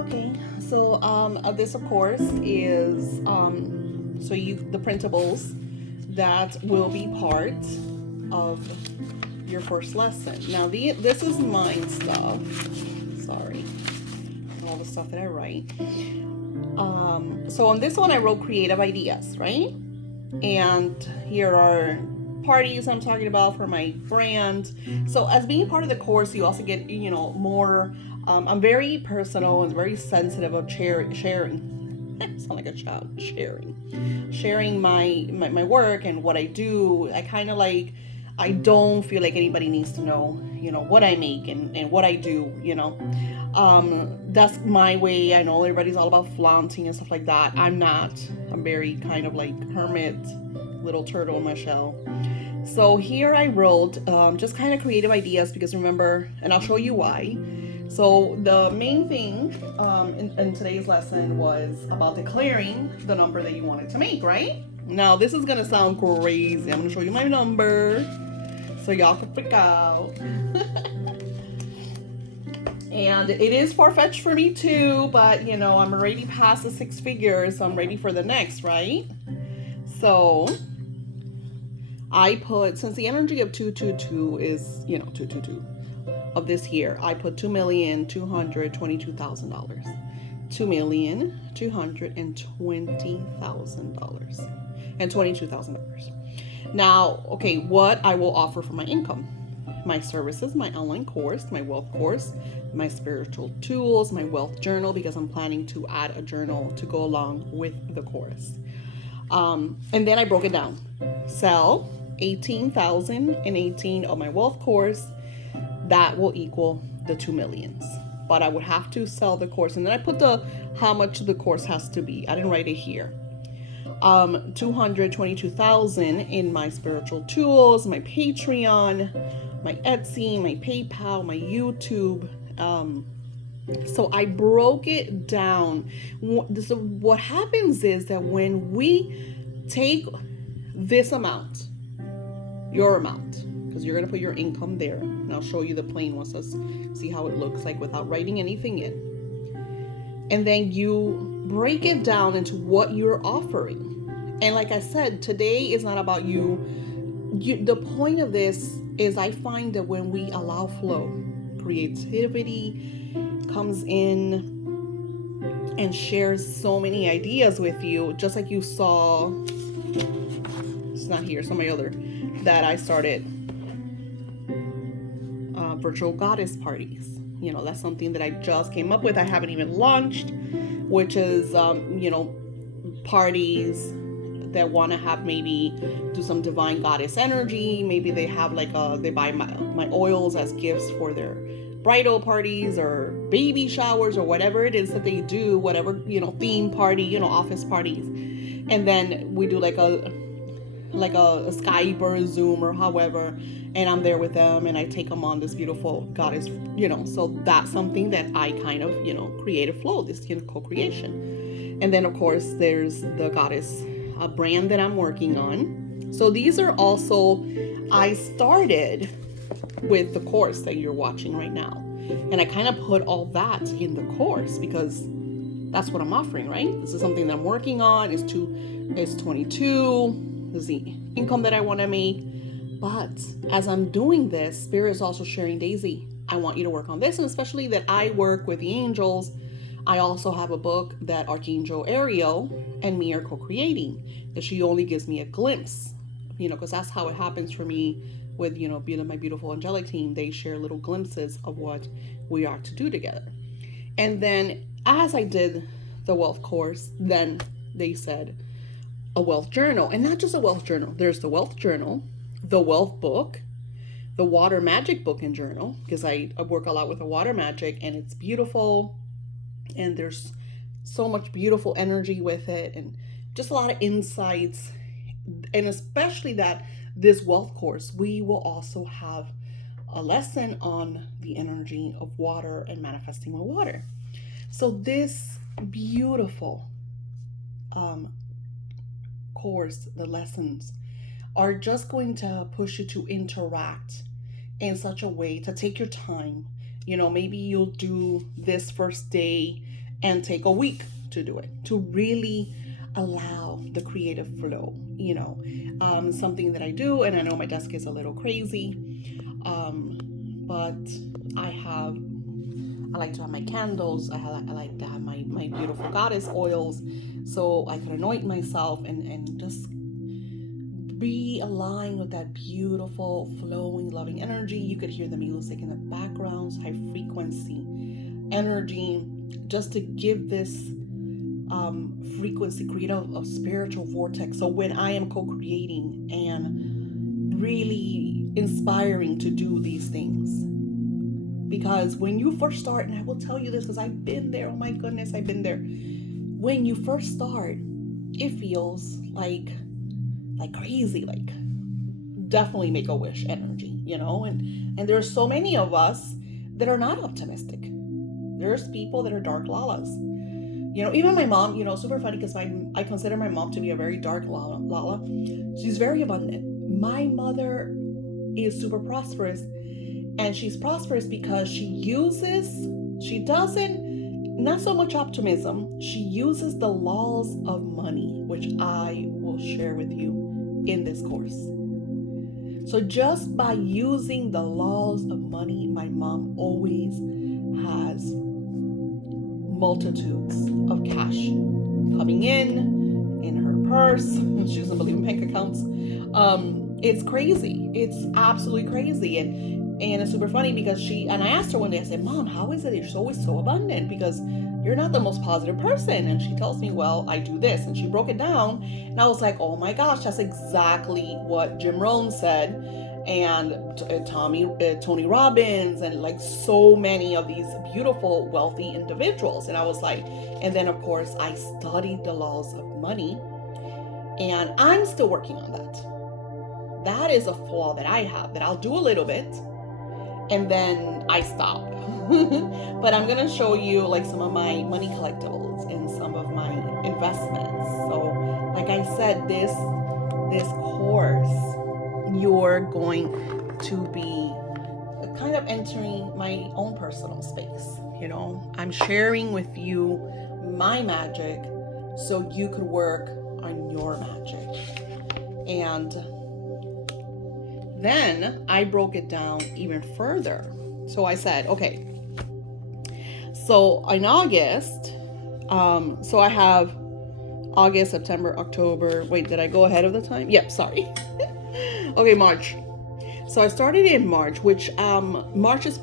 Okay, so this of course is the printables that will be part of your first lesson. Now this is mine stuff. Sorry, all the stuff that I write. So on this one I wrote creative ideas, right? And here are parties I'm talking about for my brand. So as being part of the course, you also get more. I'm very personal and very sensitive of sharing. I sound like a child. Sharing my work and what I do. I kind of like. I don't feel like anybody needs to know, what I make and what I do. That's my way. I know everybody's all about flaunting and stuff like that. I'm not. I'm very kind of like hermit, little turtle in my shell. So here I wrote just kind of creative ideas because remember, and I'll show you why. So the main thing in today's lesson was about declaring the number that you wanted to make, right? Now this is gonna sound crazy. I'm gonna show you my number so y'all can freak out. And it is far-fetched for me too, but I'm already past the six figures, so I'm ready for the next, right? So I put, since the energy of 222 is 222 of this year, I put $2,222,000. $2,220,000 and $22,000. Now, okay, what I will offer for my income: my services, my online course, my wealth course, my spiritual tools, my wealth journal, because I'm planning to add a journal to go along with the course. And then I broke it down. Sell 18,018 of my wealth course. That will equal the 2 millions. But I would have to sell the course. And then I put how much the course has to be. I didn't write it here. 222,000 in my spiritual tools, my Patreon, my Etsy, my PayPal, my YouTube. So I broke it down. So what happens is that when we take this amount, your amount, because you're going to put your income there, and I'll show you the plain one, so see how it looks like without writing anything in. And then you break it down into what you're offering. And like I said, today is not about you. The point of this is I find that when we allow flow, creativity comes in and shares so many ideas with you, just like you saw, it's not here, some of my other, that I started virtual goddess parties. That's something that I just came up with. I haven't even launched, which is, parties that want to have, maybe do some divine goddess energy. Maybe they have they buy my oils as gifts for their bridal parties or baby showers or whatever it is that they do, whatever, theme party, office parties. And then we do like a Skype or a Zoom or however, and I'm there with them and I take them on this beautiful goddess, so that's something that I kind of, creative flow, this co-creation. And then of course there's the goddess brand that I'm working on. So these are also, I started with the course that you're watching right now, and I kind of put all that in the course because that's what I'm offering, right? This is something that I'm working on. It's 22. This is the income that I want to make. But as I'm doing this, Spirit is also sharing, Daisy, I want you to work on this, and especially that I work with the angels. I also have a book that Archangel Ariel and me are co-creating, that she only gives me a glimpse, because that's how it happens for me with, my beautiful angelic team. They share little glimpses of what we are to do together. And then as I did the wealth course, then they said a wealth journal, and not just a wealth journal. There's the wealth journal, the wealth book, the water magic book and journal, because I work a lot with the water magic and it's beautiful. And there's so much beautiful energy with it and just a lot of insights. And especially that this wealth course, we will also have a lesson on the energy of water and manifesting with water. So this beautiful course, the lessons are just going to push you to interact in such a way to take your time. Maybe you'll do this first day and take a week to do it, to really allow the creative flow. Something that I do, and I know my desk is a little crazy, but I like to have my candles. I like to have my beautiful goddess oils, so I can anoint myself and just be aligned with that beautiful, flowing, loving energy. You could hear the music in the background, high frequency energy, just to give this frequency, create a spiritual vortex. So when I am co-creating and really inspiring to do these things, because when you first start, and I will tell you this because I've been there, oh my goodness, I've been there. When you first start, it feels like crazy, like definitely make a wish energy, and there's so many of us that are not optimistic. There's people that are dark lalas. Even my mom, super funny because I consider my mom to be a very dark lala. She's very abundant. My mother is super prosperous, and she's prosperous because she doesn't, not so much optimism, she uses the laws of money, which I will share with you in this course. So just by using the laws of money, my mom always has multitudes of cash coming in her purse. She doesn't believe in bank accounts. It's crazy. It's absolutely crazy. And it's super funny because I asked her one day, I said, Mom, how is it you're always so abundant? Because you're not the most positive person. And she tells me, well, I do this. And she broke it down. And I was like, oh my gosh, that's exactly what Jim Rohn said. And Tony Robbins, and like so many of these beautiful, wealthy individuals. And I was like, and then of course I studied the laws of money, and I'm still working on that. That is a flaw that I have, that I'll do a little bit and then I stop. But I'm gonna show you like some of my money collectibles and some of my investments. So like I said, this course, you're going to be kind of entering my own personal space. I'm sharing with you my magic so you could work on your magic. And then I broke it down even further. So I said, okay, so in August, so I have August, September, October. Wait, did I go ahead of the time? Yep, sorry. Okay, March. So I started in March, which March is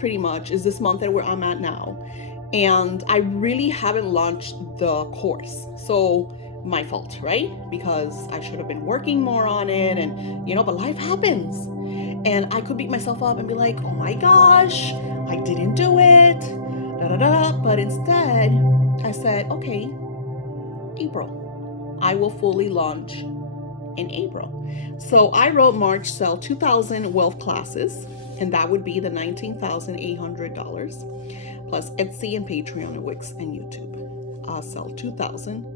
this month that I'm at now. And I really haven't launched the course. So my fault, right? Because I should have been working more on it, and but life happens. And I could beat myself up and be like, oh my gosh, I didn't do it. Da, da, da. But instead, I said, okay, April. I will fully launch in April. So I wrote March sell 2,000 wealth classes, and that would be the $19,800 plus Etsy and Patreon and Wix and YouTube. I'll sell 2,000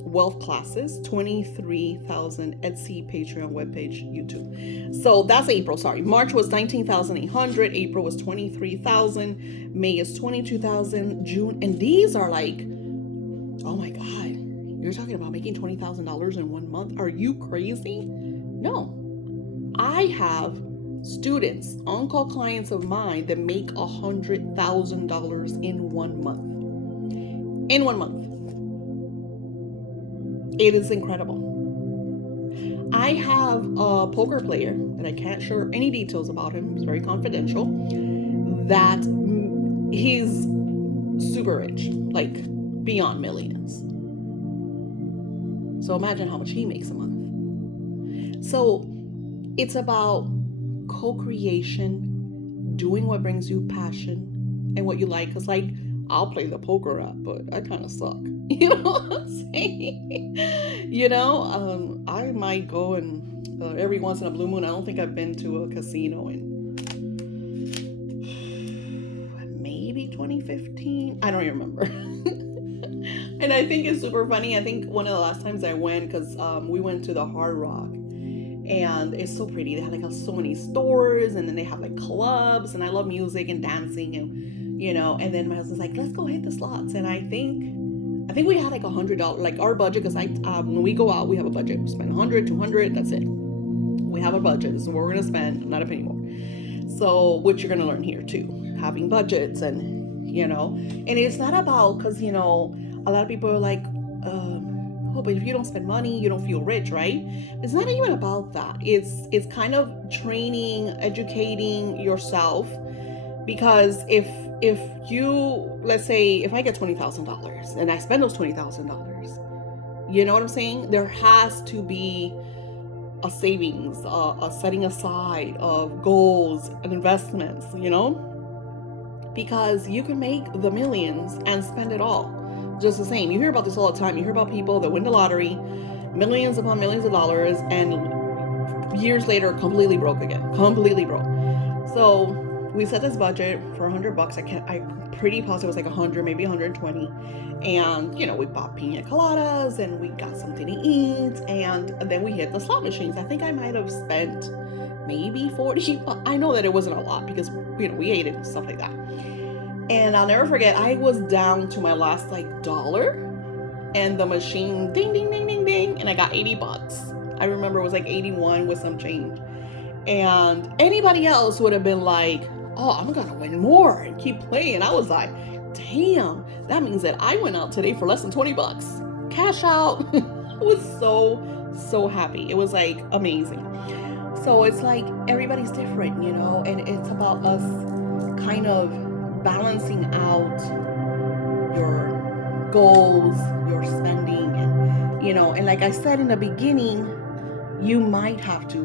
wealth classes, 23,000 Etsy, Patreon, webpage, YouTube. So that's April. Sorry, March was 19,800. April was 23,000. May is 22,000. June, and these are like, oh my God, you're talking about making $20,000 in 1 month? Are you crazy? No, I have students, on-call clients of mine that make $100,000 in 1 month. In 1 month. It is incredible. I have a poker player that I can't share any details about him. It's very confidential. That he's super rich, like beyond millions. So imagine how much he makes a month. So it's about co-creation, doing what brings you passion and what you like. Because like, I'll play the poker app, but I kind of suck. You know what I'm saying? I might go and every once in a blue moon. I don't think I've been to a casino in maybe 2015. I don't even remember. And I think it's super funny. I think one of the last times I went, because we went to the Hard Rock, and it's so pretty. They have like so many stores, and then they have like clubs, and I love music and dancing, and And then my husband's like, let's go hit the slots. And I think we had like $100, like our budget, because when we go out, we have a budget. We spend 100, 200, that's it. We have a budget. This is what we're going to spend, not a penny more. So, which you're going to learn here too, having budgets and it's not about, because, a lot of people are like, oh, but if you don't spend money, you don't feel rich, right? It's not even about that. It's kind of training, educating yourself, because if you, let's say, if I get $20,000 and I spend those $20,000, you know what I'm saying? There has to be a savings, a setting aside of goals and investments, because you can make the millions and spend it all just the same. You hear about this all the time. You hear about people that win the lottery, millions upon millions of dollars, and years later completely broke again, completely broke. So we set this budget for $100. I'm pretty positive it was like 100, maybe 120. And we bought pina coladas and we got something to eat, and then we hit the slot machines. I think I might have spent maybe 40. I know that it wasn't a lot because we ate it and stuff like that. And I'll never forget, I was down to my last dollar, and the machine ding ding ding ding ding, and I got $80. I remember it was like 81 with some change. And anybody else would have been like, oh, I'm gonna win more and keep playing. I was like, damn, that means that I went out today for less than $20. Cash out. I was so happy. It was like amazing. So it's like everybody's different, and it's about us kind of balancing out your goals, your spending, and like I said in the beginning, you might have to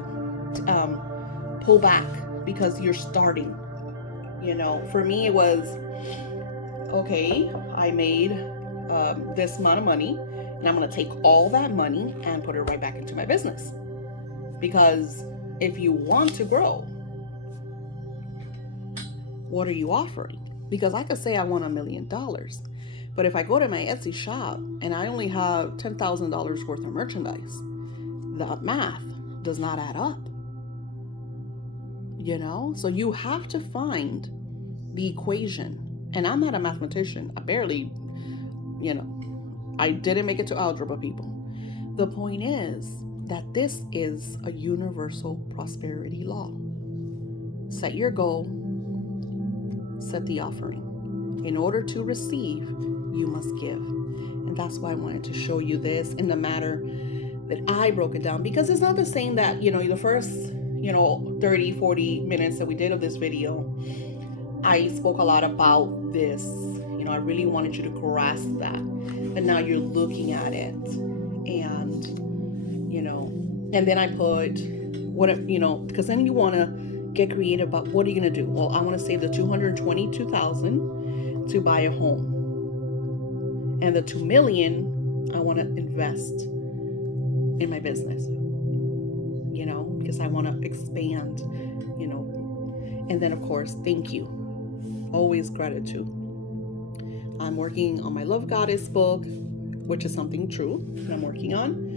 pull back because you're starting. For me it was, okay, I made this amount of money, and I'm going to take all that money and put it right back into my business. Because if you want to grow, what are you offering? Because I could say I want $1 million, but if I go to my Etsy shop and I only have $10,000 worth of merchandise, the math does not add up. So you have to find the equation. And I'm not a mathematician. I barely, I didn't make it to algebra, people. The point is that this is a universal prosperity law. Set your goal, set the offering. In order to receive, you must give. And that's why I wanted to show you this in the manner that I broke it down, because it's not the same that, the first, 30, 40 minutes that we did of this video, I spoke a lot about this. I really wanted you to grasp that. But now you're looking at it, and, and then I put what if, because then you want to get creative about what are you going to do? Well, I want to save the $222,000 to buy a home. And the $2 million, I want to invest in my business, because I want to expand, and then of course, thank you. Always gratitude. I'm working on my Love Goddess book, which is something true that I'm working on.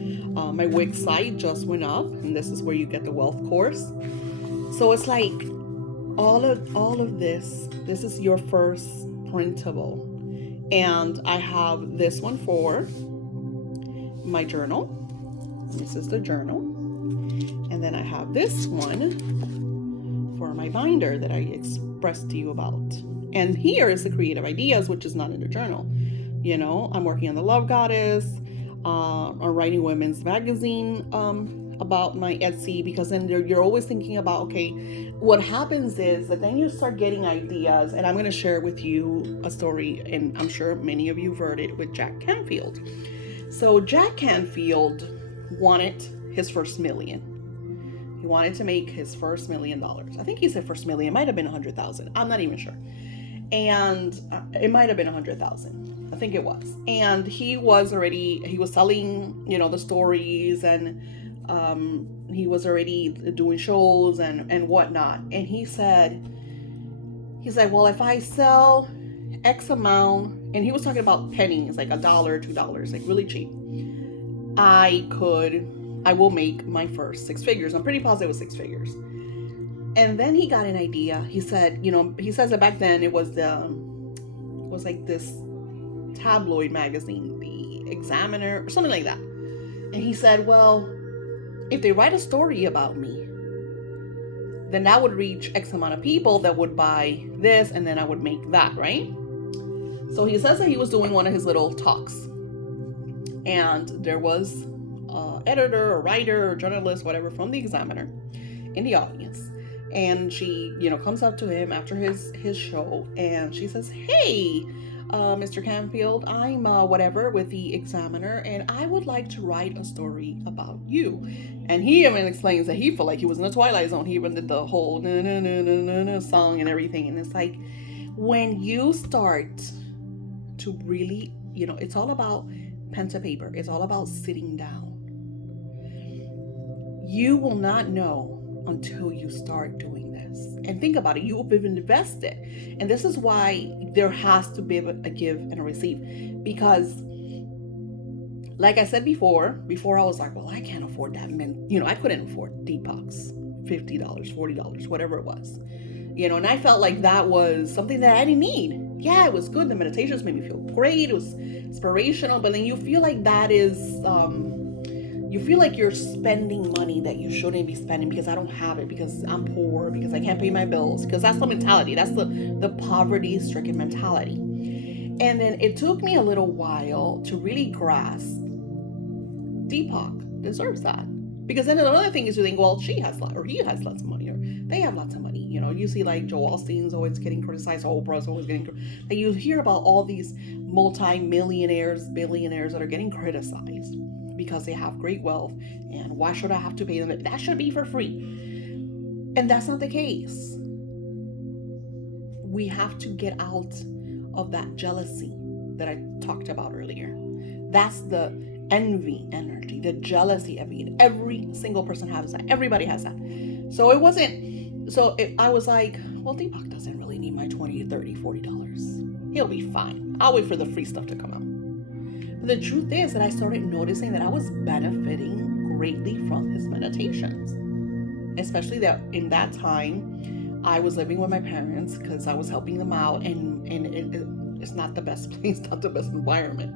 My Wix site just went up, and this is where you get the wealth course. So it's like all of this is your first printable. And I have this one for my journal. This is the journal. And then I have this one for my binder that I expressed to you about. And here is the creative ideas, which is not in the journal. I'm working on the Love Goddess, I'm writing women's magazine about my Etsy, because then you're always thinking about, okay, what happens is that then you start getting ideas, and I'm going to share with you a story, and I'm sure many of you have heard it, with Jack Canfield. So Jack Canfield wanted his first million. He wanted to make his first $1 million. I think he said first million. It might have been 100,000. I'm not even sure. And it might have been 100,000. I think it was. And he was selling, the stories, and he was already doing shows and whatnot. And he's like, well, if I sell X amount, and he was talking about pennies, like $1, $2, like really cheap, I will make my first 6 figures. I'm pretty positive it was 6 figures. And then he got an idea. He said, he says that back then it was the was like this tabloid magazine, the Examiner or something like that. And he said, well, if they write a story about me, then that would reach X amount of people that would buy this, and then I would make that, right? So he says that he was doing one of his little talks, and there was an editor or writer or journalist, whatever, from the Examiner in the audience. And she, comes up to him after his show, and she says, hey, Mr. Canfield, I'm whatever with the Examiner, and I would like to write a story about you. And he even explains that he felt like he was in the Twilight Zone. He even did the whole na na na na na na song and everything. And it's like, when you start to really, it's all about pen to paper. It's all about sitting down. You will not know until you start doing this. And think about it, you have invested. And this is why there has to be a give and a receive. Because like I said before I was like, well, I can't afford that. I couldn't afford Deepak's $50, $40, whatever it was. And I felt like that was something that I didn't need. Yeah, it was good. The meditations made me feel great. It was inspirational. But then you feel like that is... you feel like you're spending money that you shouldn't be spending because I don't have it, because I'm poor, because I can't pay my bills, because that's the mentality. That's the poverty-stricken mentality. And then it took me a little while to really grasp Deepak deserves that. Because then another thing is you think, well, she has or he has lots of money, or they have lots of money. You see like Joel Osteen's always getting criticized, Oprah's always getting criticized. You hear about all these multi-millionaires, billionaires that are getting criticized because they have great wealth, and why should I have to pay them? That should be for free. And that's not the case. We have to get out of that jealousy that I talked about earlier. That's the envy energy, the jealousy envy. Every single person has that. Everybody has that. So I was like, well, Deepak doesn't really need my $20, $30, $40. He'll be fine. I'll wait for the free stuff to come out. The truth is that I started noticing that I was benefiting greatly from his meditations, especially that in that time I was living with my parents because I was helping them out, and it's not the best place, not the best environment.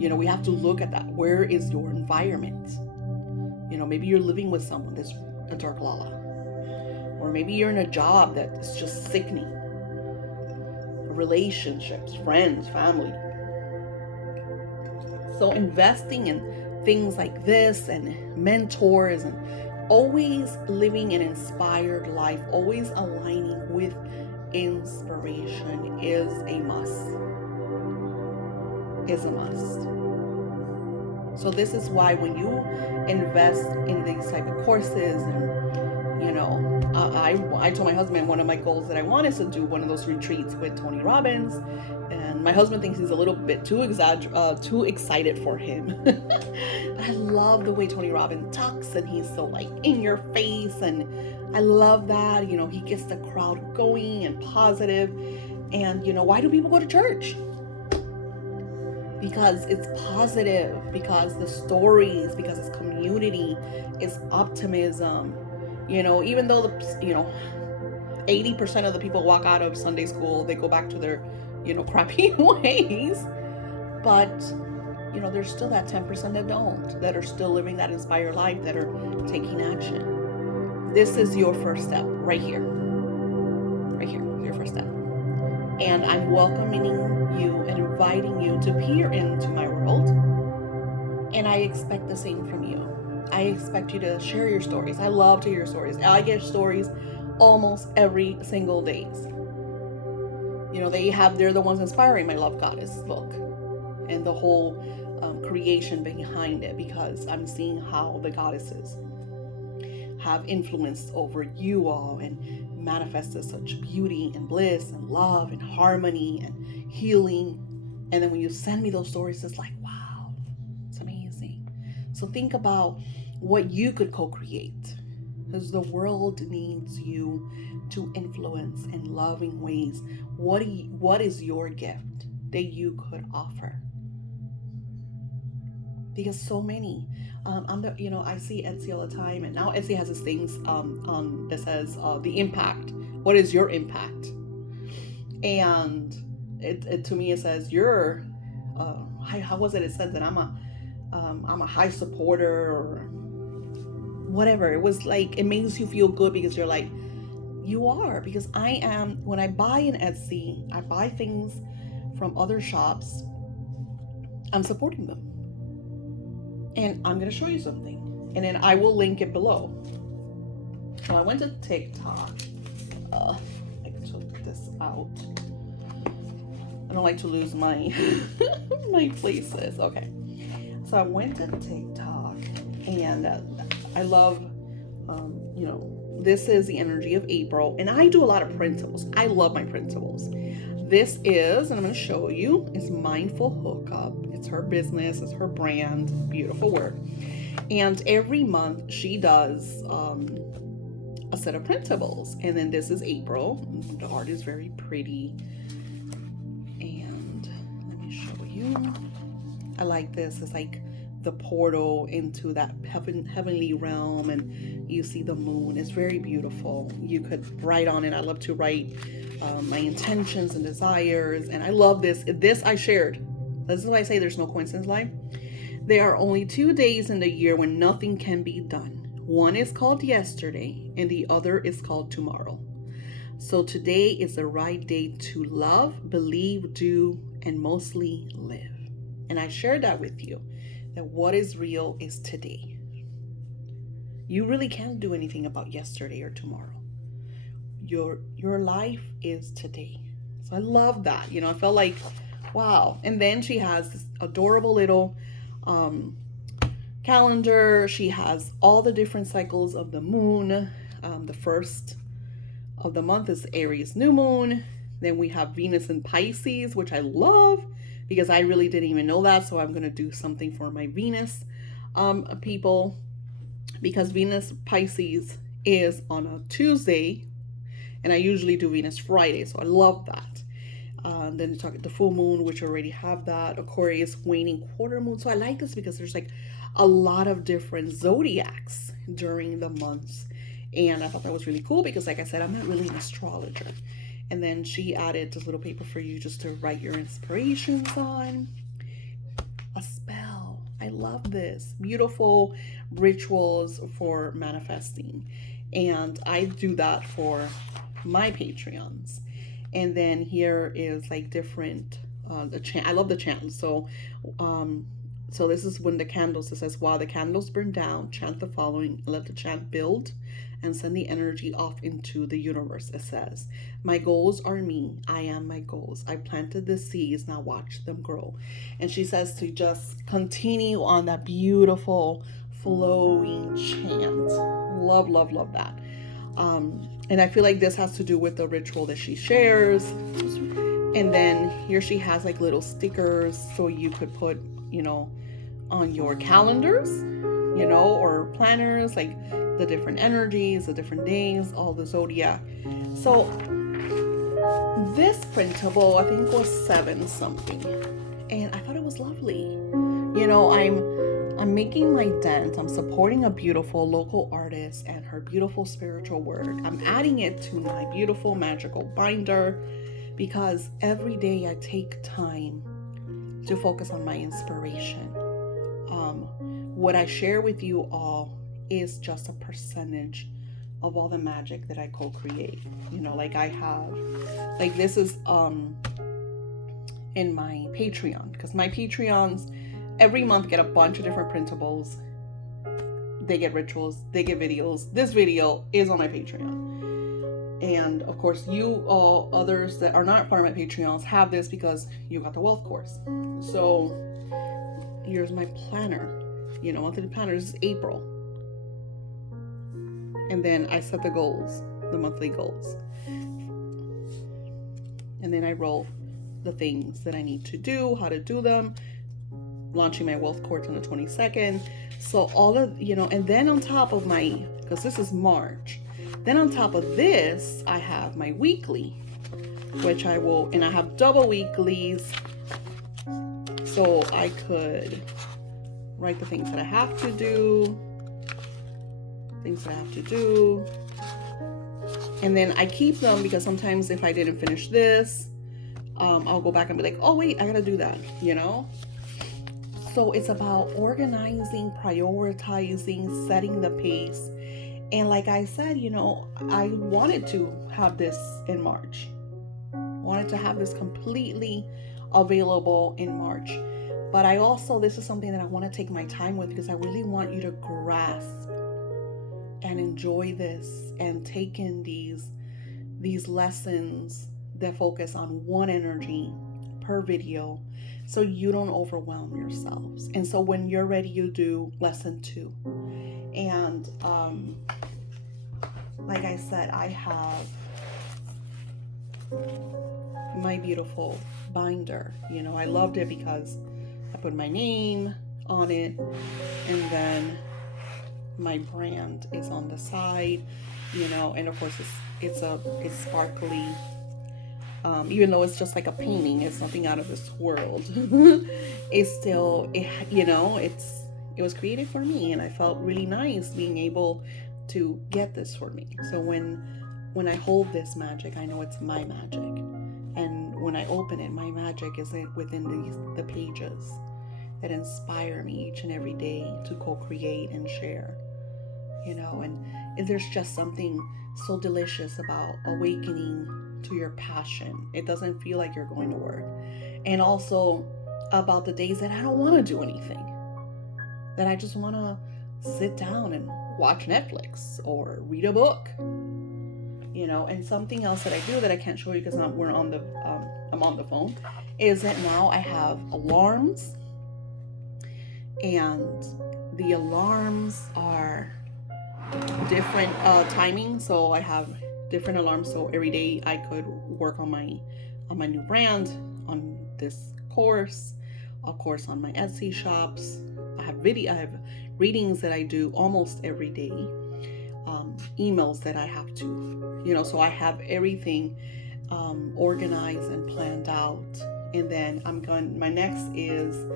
We have to look at that. Where is your environment? Maybe you're living with someone that's a dark lala, or maybe you're in a job that is just sickening. Relationships, friends, family. So investing in things like this and mentors and always living an inspired life, always aligning with inspiration is a must. Is a must. So this is why when you invest in these type of courses, and I told my husband one of my goals that I wanted to do one of those retreats with Tony Robbins, and my husband thinks he's a little bit too excited for him. But I love the way Tony Robbins talks, and he's so like in your face, and I love that. He gets the crowd going and positive. And why do people go to church? Because it's positive, because the stories, because it's community, it's optimism. Even though 80% of the people walk out of Sunday school, they go back to their crappy ways, but there's still that 10% that don't, that are still living that inspired life, that are taking action. This is your first step right here, your first step. And I'm welcoming you and inviting you to peer into my world. And I expect the same from you. I expect you to share your stories. I love to hear stories. I get stories almost every single day. They're the ones inspiring my Love Goddess book and the whole creation behind it, because I'm seeing how the goddesses have influence over you all and manifested such beauty and bliss and love and harmony and healing. And then when you send me those stories, it's like, wow, it's amazing. So think about what you could co-create, because the world needs you to influence in loving ways. What is your gift that you could offer? Because so many, I see Etsy all the time, and now Etsy has these things that says the impact. What is your impact? And it to me, it says you're, how was it? It said that I'm a high supporter or whatever. It was like, it makes you feel good because you're like, you are, because I am. When I buy in Etsy, I buy things from other shops, I'm supporting them. And I'm going to show you something, and then I will link it below. So I went to TikTok. I took this out. I don't like to lose my my places. Okay. So I went to TikTok, and I love, you know, this is the energy of April, and I do a lot of printables. I love my printables. This is, and I'm going to show you, is Mindful Hookup. It's her business, it's her brand, beautiful work. And every month she does a set of printables. And then this is April. The art is very pretty. And let me show you. I like this. It's like the portal into that heavenly realm, and you see the moon. It's very beautiful. You could write on it. I love to write my intentions and desires, and I love this. This I shared. This is why I say there's no coincidence in life. There are only 2 days in the year when nothing can be done. One is called yesterday, and the other is called tomorrow. So today is the right day to love, believe, do, and mostly live. And I shared that with you, that what is real is today. You really can't do anything about yesterday or tomorrow. Your life is today. So I love that. You know, I felt like, wow. And then she has this adorable little calendar. She has all the different cycles of the moon. The first of the month is Aries new moon. Then we have Venus in Pisces, which I love because I really didn't even know that. So I'm going to do something for my Venus people, because Venus Pisces is on a Tuesday, and I usually do Venus Friday. So I love that. Then you talk the full moon, which already have that. Aquarius waning quarter moon. So I like this because there's like a lot of different zodiacs during the months. And I thought that was really cool because, like I said, I'm not really an astrologer. And then she added this little paper for you just to write your inspirations on. A spell. I love this. Beautiful rituals for manifesting. And I do that for my Patreons. And then here is like different, I love the chant. So this is when the candles, it says, while the candles burn down, chant the following, let the chant build and send the energy off into the universe. It says, my goals are me. I am my goals. I planted the seeds. Now watch them grow. And she says to just continue on that beautiful flowing chant. Love, love, love that. And I feel like this has to do with the ritual that she shares. And then here she has like little stickers so you could put, you know, on your calendars, you know, or planners, like the different energies, the different days, all the zodiac. So this printable, I think, was 7 something, and I thought it was lovely. You know, I'm making my dent. I'm supporting a beautiful local artist and her beautiful spiritual work. I'm adding it to my beautiful magical binder because every day I take time to focus on my inspiration. What I share with you all is just a percentage of all the magic that I co-create. You know, like I have, like this is in my Patreon, because my Patreons every month get a bunch of different printables. They get rituals, they get videos. This video is on my Patreon. And of course, you all others that are not part of my Patreons have this because you got the wealth course. So here's my planner. You know, monthly planner is April. And then I set the goals, the monthly goals. And then I roll the things that I need to do, how to do them, launching my wealth course on the 22nd. So all of, you know, and then on top of my, because this is March, then on top of this, I have my weekly, which I will, and I have double weeklies. So I could write the things that I have to do, and then I keep them because sometimes if I didn't finish this, I'll go back and be like, oh wait, I gotta do that, you know? So it's about organizing, prioritizing, setting the pace. And like I said, you know, I wanted to have this in March. Wanted to have this completely available in March. But I also, this is something that I want to take my time with, because I really want you to grasp and enjoy this and take in these lessons that focus on one energy per video, so you don't overwhelm yourselves. And so when you're ready, you do lesson 2. And like I said, I have my beautiful binder. You know, I loved it because I put my name on it, and then my brand is on the side, you know, and of course it's sparkly. Even though it's just like a painting, it's something out of this world. It's still, you know, it was created for me, and I felt really nice being able to get this for me. So when I hold this magic, I know it's my magic, and when I open it, my magic is within the pages that inspire me each and every day to co-create and share, you know. And there's just something so delicious about awakening to your passion. It doesn't feel like you're going to work. And also about the days that I don't want to do anything, that I just want to sit down and watch Netflix or read a book, you know. And something else that I do that I can't show you because I'm on the phone, is that now I have alarms, and the alarms are different timing. So I have different alarms, so every day I could work on my new brand, on this course, of course on my Etsy shops. I have readings that I do almost every day, emails that I have to, you know, so I have everything organized and planned out. And then my next is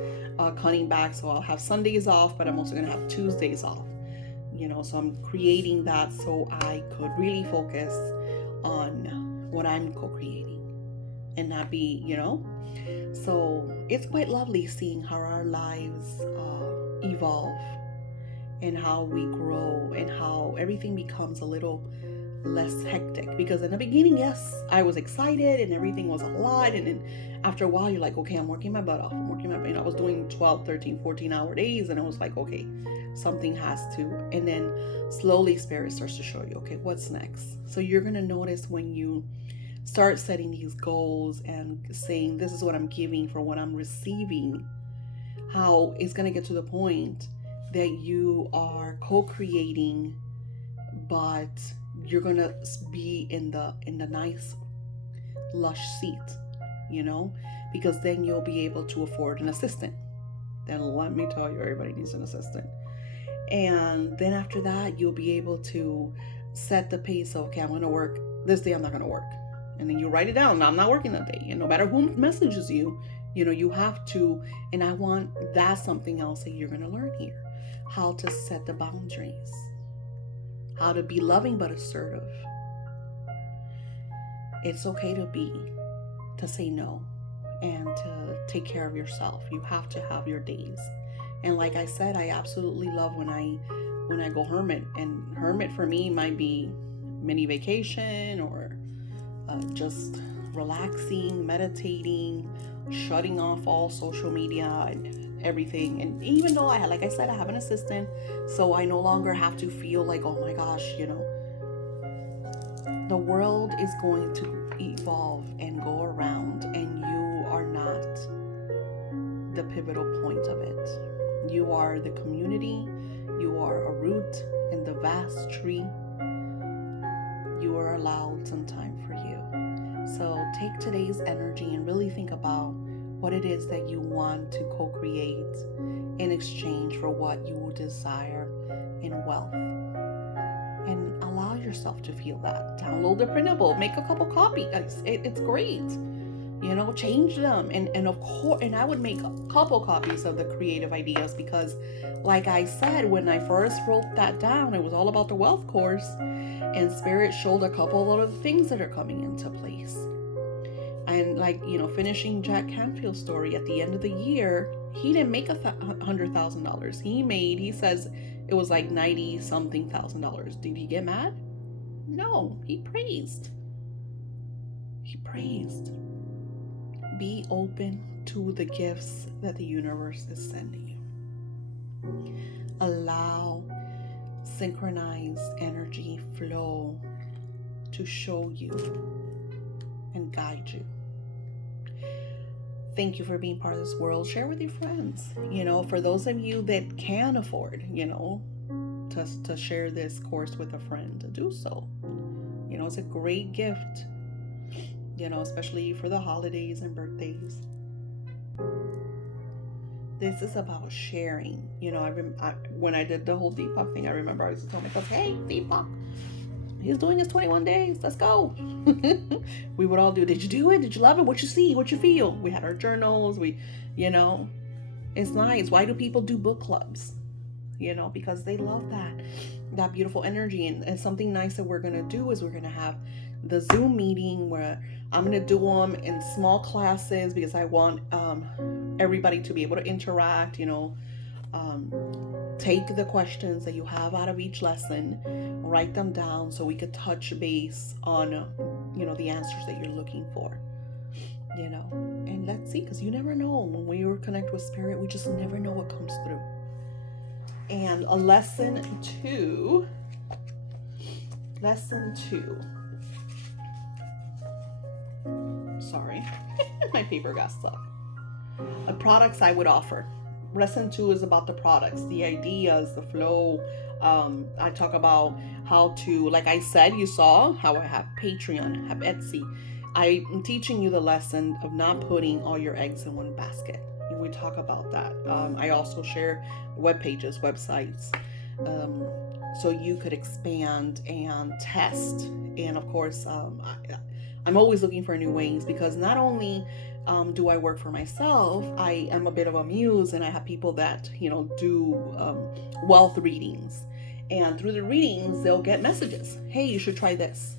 cutting back, so I'll have Sundays off, but I'm also gonna have Tuesdays off, you know. So I'm creating that so I could really focus on what I'm co-creating and not be, you know. So it's quite lovely seeing how our lives evolve, and how we grow, and how everything becomes a little less hectic. Because in the beginning, yes, I was excited and everything was a lot, and then after a while you're like, okay, I'm working my butt off, I was doing 12, 13, 14 hour days, and I was like, okay, something has to. And then slowly Spirit starts to show you, okay, what's next. So you're gonna notice when you start setting these goals and saying, this is what I'm giving for what I'm receiving, how it's gonna get to the point that you are co-creating, but you're gonna be in the nice lush seat, you know, because then you'll be able to afford an assistant. Then let me tell you, everybody needs an assistant. And then after that, you'll be able to set the pace of, okay, I'm gonna work this day, I'm not gonna work. And then you write it down, I'm not working that day. And no matter who messages you, you know, you have to. And I want, that's something else that you're gonna learn here, how to set the boundaries, how to be loving but assertive. It's okay to say no, and to take care of yourself. You have to have your days. And like I said, I absolutely love when I go hermit. And hermit for me might be mini vacation, or just relaxing, meditating, shutting off all social media and everything. And even though I have an assistant, so I no longer have to feel like, oh my gosh, you know, the world is going to evolve and go around, and you are not the pivotal point of it. You are the community, you are a root in the vast tree. You are allowed some time for you. So take today's energy and really think about what it is that you want to co-create in exchange for what you desire in wealth. And allow yourself to feel that. Download the printable, make a couple copies. It's great. You know, change them. And of course, and I would make a couple copies of the creative ideas, because like I said, when I first wrote that down, it was all about the wealth course, and Spirit showed a couple of other things that are coming into place. And like, finishing Jack Canfield's story at the end of the year, he didn't make $100,000. He says it was like 90 something $1,000. Did he get mad? No, he praised. He praised. Be open to the gifts that the universe is sending you. Allow synchronized energy flow to show you and guide you. Thank you for being part of this world. Share with your friends. For those of you that can afford, to share this course with a friend, to do so. It's a great gift, especially for the holidays and birthdays. This is about sharing. When I did the whole Deepak thing, I remember I used to tell myself, hey, Deepak, he's doing his 21 days. Let's go. We would all do, did you do it? Did you love it? What you see? What you feel? We had our journals. It's nice. Why do people do book clubs? Because they love that beautiful energy. And something nice that we're going to do is we're going to have the Zoom meeting where I'm going to do them in small classes because I want everybody to be able to interact, take the questions that you have out of each lesson, write them down so we could touch base on, the answers that you're looking for, and let's see, because you never know. When we connect with spirit, we just never know what comes through. And lesson two. Sorry, my paper got stuck. The products I would offer. Lesson 2 is about the products, the ideas, the flow. I talk about how to, like I said, you saw how I have Patreon, have Etsy. I'm teaching you the lesson of not putting all your eggs in one basket. We talk about that. I also share web pages, websites, so you could expand and test. And of course, I'm always looking for new ways, because not only do I work for myself, I am a bit of a muse, and I have people that do wealth readings, and through the readings they'll get messages. Hey, you should try this.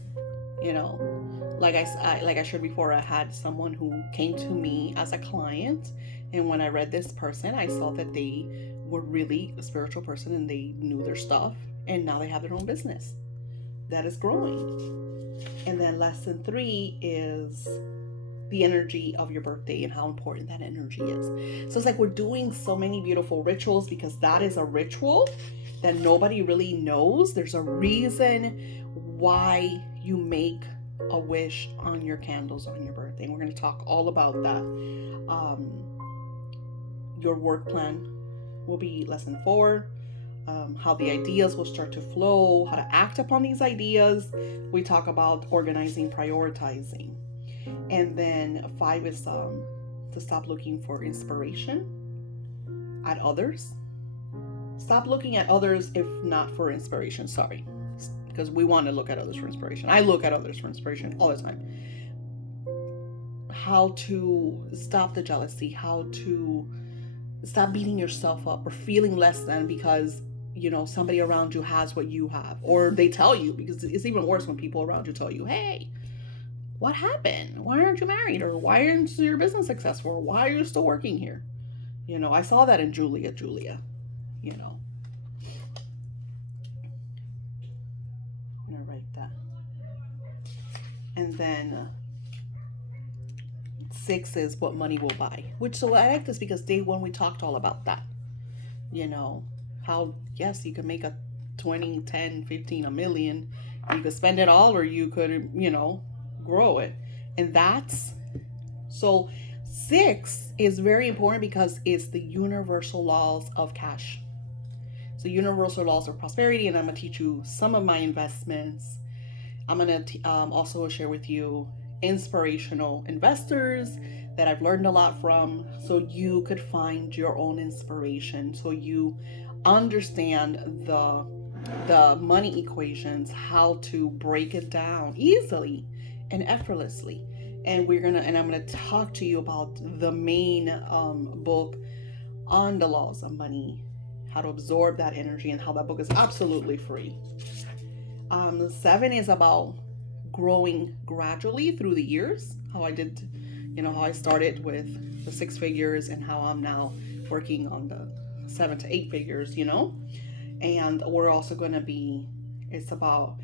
Like I shared before, I had someone who came to me as a client, and when I read this person, I saw that they were really a spiritual person and they knew their stuff, and now they have their own business that is growing. And then lesson 3 is the energy of your birthday and how important that energy is. So it's like we're doing so many beautiful rituals, because that is a ritual that nobody really knows. There's a reason why you make a wish on your candles on your birthday. And we're going to talk all about that. Your work plan will be lesson 4. How the ideas will start to flow, how to act upon these ideas. We talk about organizing, prioritizing. And then 5 is to stop looking for inspiration at others. Stop looking at others if not for inspiration. Sorry. Because we want to look at others for inspiration. I look at others for inspiration all the time. How to stop the jealousy. How to stop beating yourself up or feeling less than because somebody around you has what you have, or they tell you, because it's even worse when people around you tell you, hey, what happened? Why aren't you married? Or why isn't your business successful? Or why are you still working here? I saw that in Julia. I'm gonna write that. And then 6 is what money will buy, so I like this because day 1 we talked all about that. How, yes, you could make a 20, 10, 15, a million. You could spend it all, or you could, grow it. And so 6 is very important because it's the universal laws of cash. So universal laws of prosperity, and I'm going to teach you some of my investments. I'm going to also share with you inspirational investors that I've learned a lot from, so you could find your own inspiration, so you understand the money equations, how to break it down easily and effortlessly. And I'm gonna talk to you about the main book on the laws of money, how to absorb that energy, and how that book is absolutely free. 7 is about growing gradually through the years, how I did You know how I started with the 6 figures and how I'm now working on the 7 to 8 figures, you know? And we're also going to be, it's about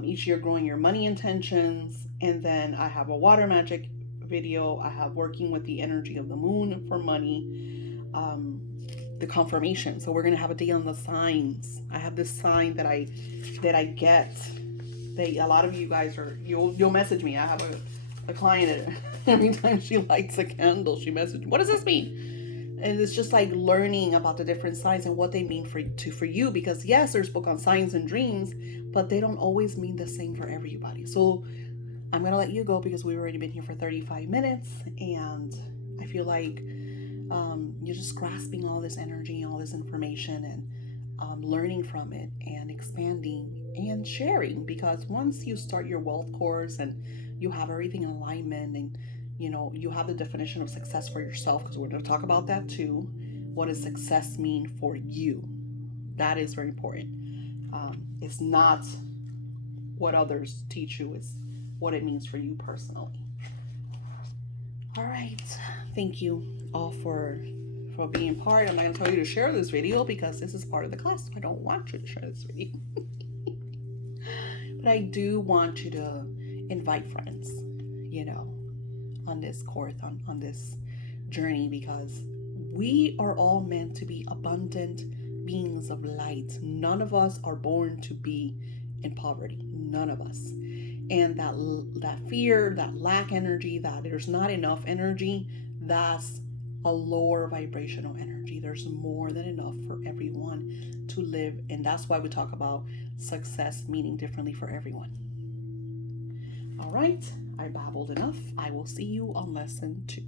each year growing your money intentions. And then I have a water magic video. I have working with the energy of the moon for money, the confirmation. So we're going to have a day on the signs. I have this sign that I get. A lot of you guys you'll message me. I have a client that every time she lights a candle, she messages, what does this mean? And it's just like learning about the different signs and what they mean for you, because yes, there's book on signs and dreams, but they don't always mean the same for everybody. So I'm gonna let you go because we've already been here for 35 minutes, and I feel like you're just grasping all this energy, all this information, and learning from it and expanding and sharing. Because once you start your wealth course and you have everything in alignment, and you have the definition of success for yourself, because we're going to talk about that too. What does success mean for you? That is very important. It's not what others teach you, it's what it means for you personally. All right, thank you all for being part. I'm not going to tell you to share this video because this is part of the class, so I don't want you to share this video. But I do want you to invite friends, on this course, on this journey, because we are all meant to be abundant beings of light. None of us are born to be in poverty. None of us. And that fear, that lack energy, that there's not enough energy, that's a lower vibrational energy. There's more than enough for everyone to live. And that's why we talk about success meaning differently for everyone. All right, I babbled enough. I will see you on lesson 2.